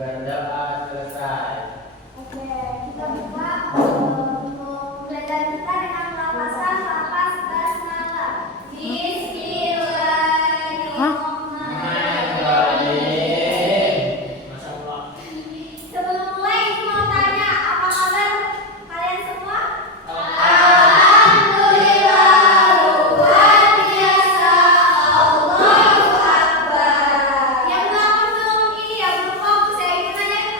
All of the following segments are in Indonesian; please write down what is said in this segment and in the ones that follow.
Berdoa selesai. Oke, kita buka untuk belajar kita dengan lapasan lapas basmalah. Bismillahirrahmanirrahim. Masya Allah. Sebelum mulai, ibu mau tanya, apa kabar kalian semua? Alhamdulillah, luar biasa, Allahu Akbar. Yang belakang belum ini ya, belum fokus ya, itu nanya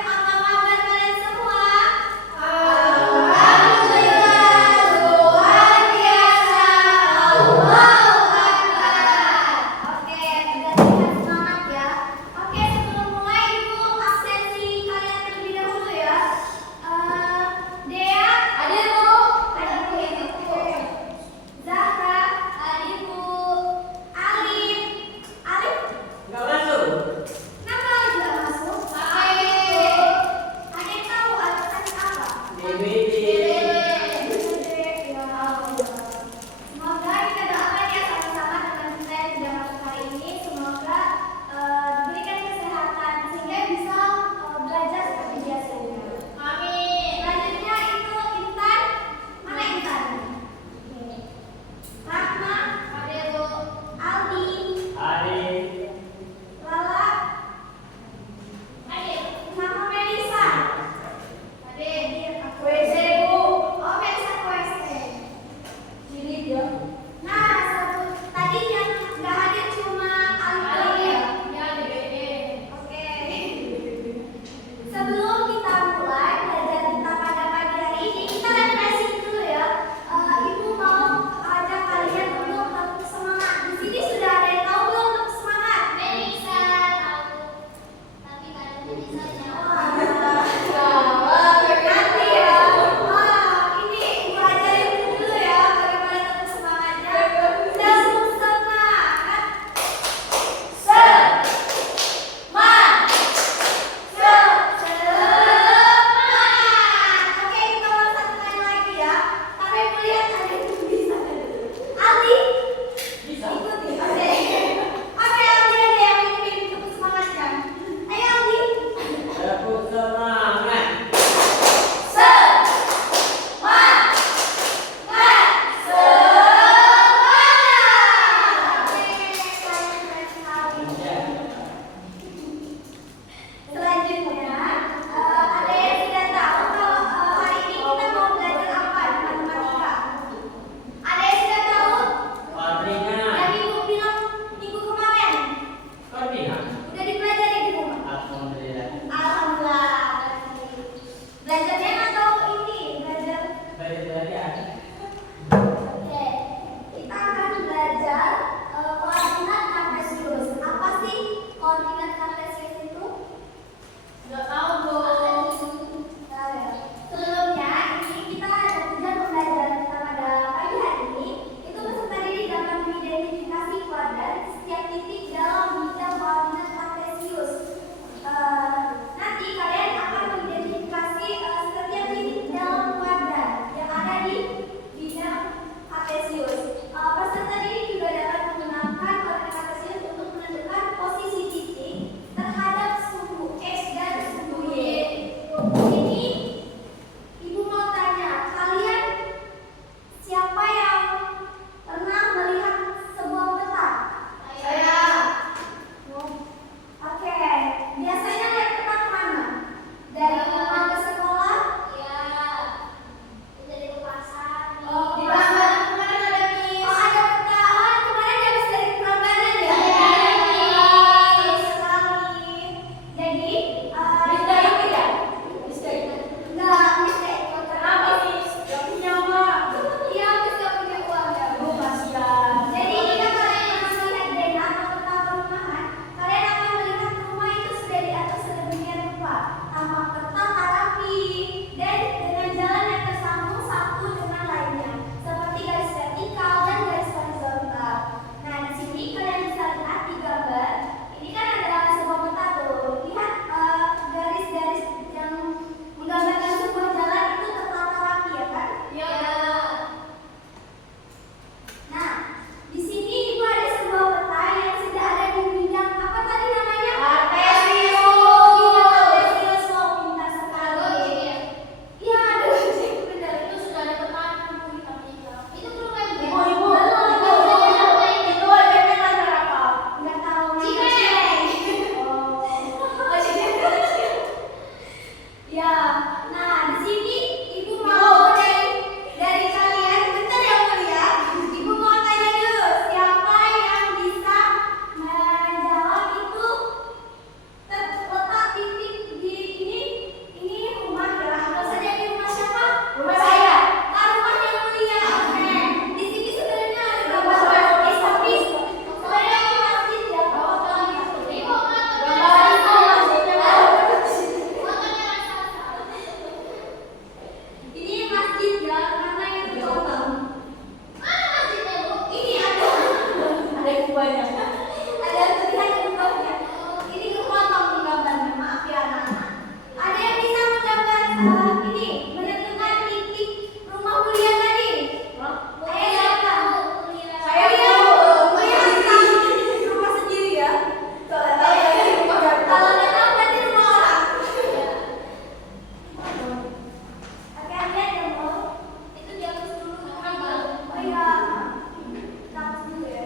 banyak. Ada tulisan di bawahnya. Ini kepotong nih gambarnya, maaf ya anak-anak. Ada yang bisa menggambar ini, menentukan titik rumah Julian tadi? Ayo siapa? Saya Julian tahu di rumah sendiri ya. kalau nggak tahu berarti rumah orang. Oke, lihat ya mau. Itu dihapus dulu. Oh iya. Kita hapus dulu ya.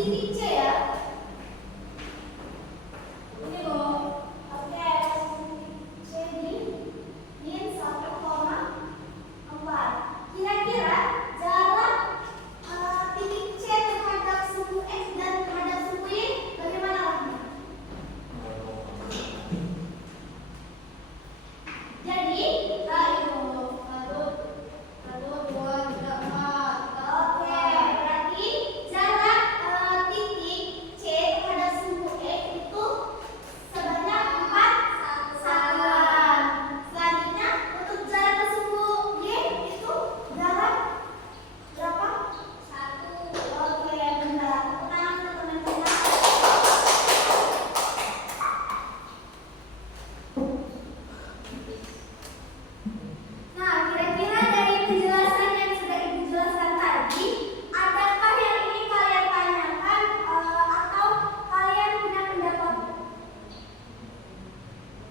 titik C ya. Ini Bu. Oke, C di min 1,4. Kira-kira jarak titik C terhadap suku X dan terhadap suku Y bagaimana arahnya? Jadi, itu 1, 2, 3, 4. Oke, berarti jarak titik C terhadap suku X itu sebanyak 4 satuan. Selanjutnya untuk jarak ke suku Y itu jarak berapa? 1. Oke, benar. Tepuk tangan untuk teman-teman. Nah, kira-kira dari penjelasan yang sudah Ibu jelaskan tadi, adakah yang ingin kalian tanyakan atau kalian punya pendapat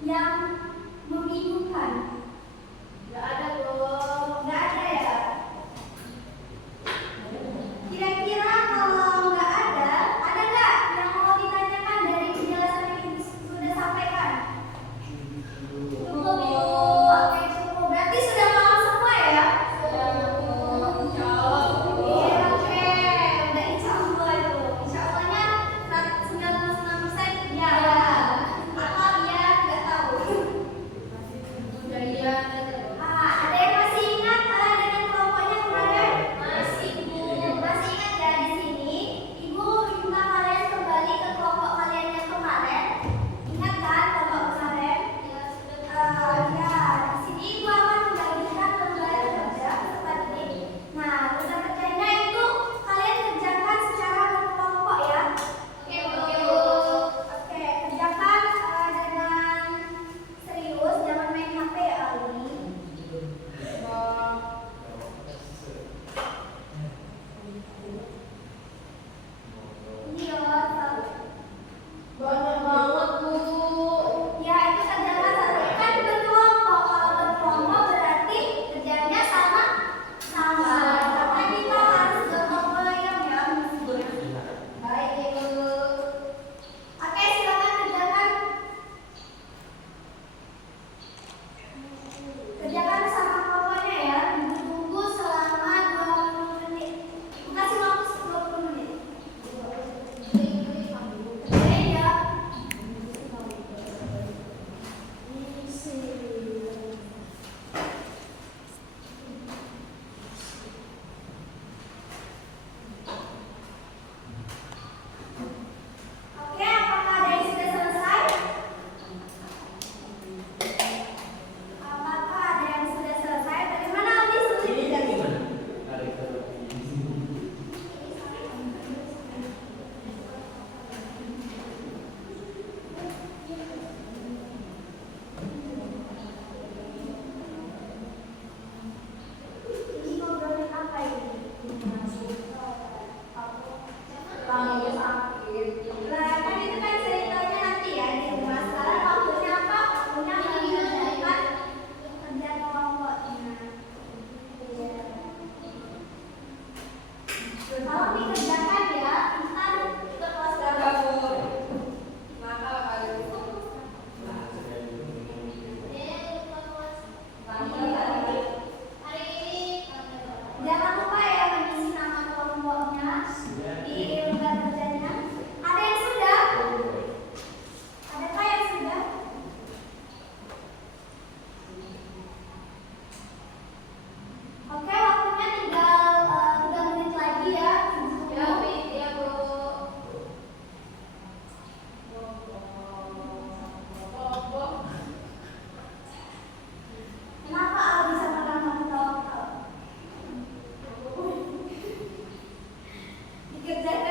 yang membingungkan? Nggak ada, Bu. Nggak ada ya? Kira-kira kalau nggak ada nggak yang mau ditanyakan dari penjelasan yang Ibu sudah sampaikan? Cukup, Ibu. Oke, cukup. Berarti sudah paham semua ya? Iya, oke. Udah insya Allah itu. Insya Allahnya 96% ya. Atau ya nggak tahu. Ada yang masih ingat dengan kelompoknya kemarin? Masih, Bu. Masih ingat ya di sini? Ibu minta kalian kembali ke kelompok kalian yang kemarin. Ingat kan kelompok kemarin? Ya, di sini Ibu akan membagikan lembar kerja seperti ini. Nah, lembar kerjanya itu kalian kerjakan secara berkelompok ya. Oke, Bu. Oke, kerjakan dengan serius, jangan main HP ya kali ini. Ini ya, banyak banget, Bu. Ya, itu kerjakan satu kan berkelompok. Kalau berkelompok berarti kerjanya sama-sama. Karena kita harus gotong royong ya. Baik, Ibu. Oke, silakan kerjakan. Kerjakan sama kelompoknya ya. Tunggu selama 20 menit. Ibu kasih waktu 20 menit. Kerjain ya. Oke, apakah ada yang sudah selesai? Apakah ada yang sudah selesai? Bagaimana Aldi sudah? Ini ngobrolin apa ini? Lah, kan itu kan ceritanya nanti ya di rumah. Sekarang waktunya apa? Waktunya mengerjakan kerja kelompoknya. Kalau dikerjakan ya, ntar kita kelas berapa, Bu? Jangan lupa ya mengisi nama kelompoknya di lembar kerjanya. Ada yang sudah? Adakah yang sudah? Oke, waktunya tinggal 3 menit lagi ya. Ya, Bu. Kenapa Aldi sama kamu ketawa-ketawa? Dikerjakan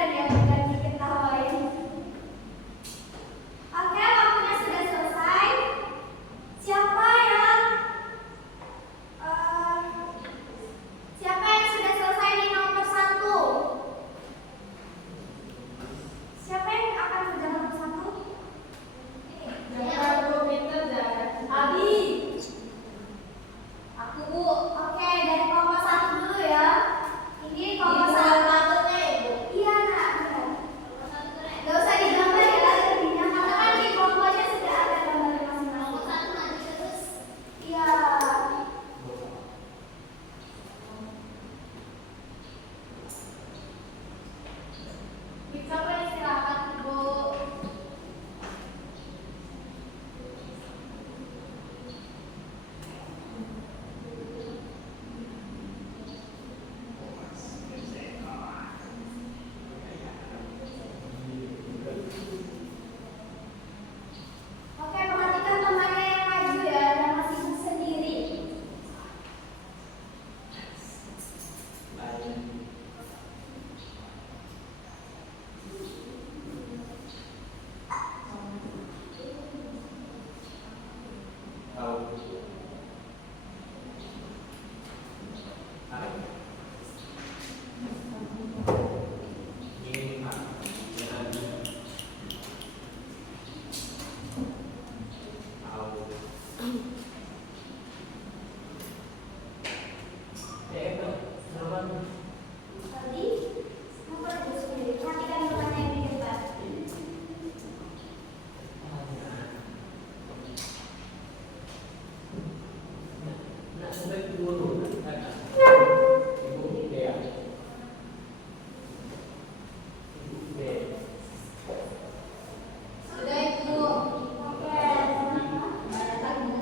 Tadi, mau pergi sendiri. Perhatikan rumahnya yang di depan. Nak sampai dulu kan? Ibu Dea. Ibu Dea. Sudah Ibu. Oke. Ada tamu.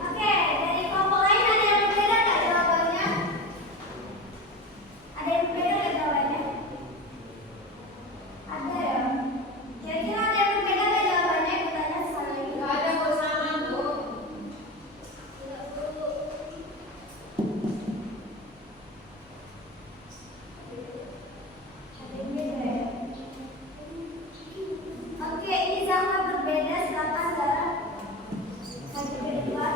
Oke, dari kelompok lain ada yang berbeda nggak jawabannya? Ada yang berbeda nggak jawabannya? Ada ya? Kira-kira ada yang berbeda nggak jawabannya? Bertanya sekali lagi. Nggak ada kok, sama Bu. Ada yang beda ya? Oke, ini sama berbeda. Silakan Zara. Maju ke depan.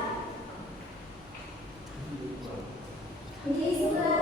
Jadi sebelah